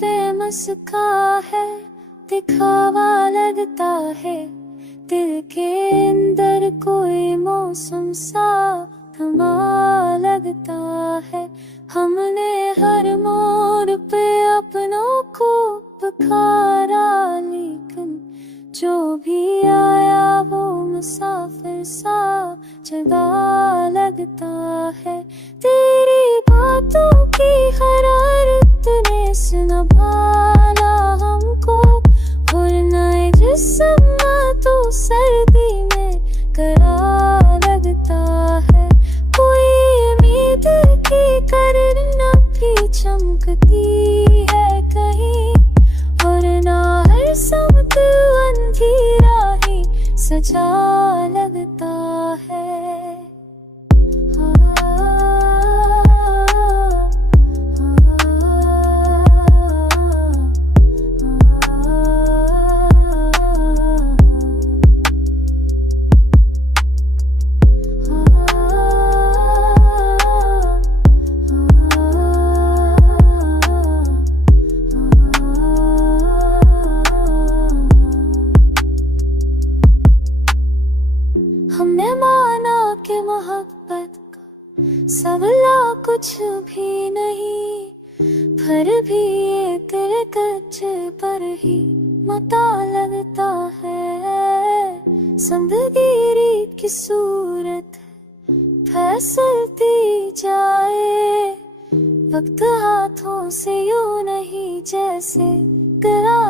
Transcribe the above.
बेमस्का है, दिखावा लगता है। दिल के अंदर कोई मौसम सा थमा लगता है। हमने हर मोड़ पे अपनों को पुकारा, लेकिन जो भी आया वो मुसाफिर सा जदा लगता है। तेरी बातों की हरारत ने संभाला हमको, भूलना जिस्म तो सर्दी में करा लगता है। कोई उम्मीद की करना भी चमकती है कहीं, और ना हर समत अंधेरा ही सजा लगता है। हमने माना कि मोहब्बत का सवाल कुछ भी नहीं, फिर भी एक कच्चे पर ही मता लगता है। जिंदगी की सूरत फैसलती जाए, वक्त हाथों से यूं नहीं जैसे गरा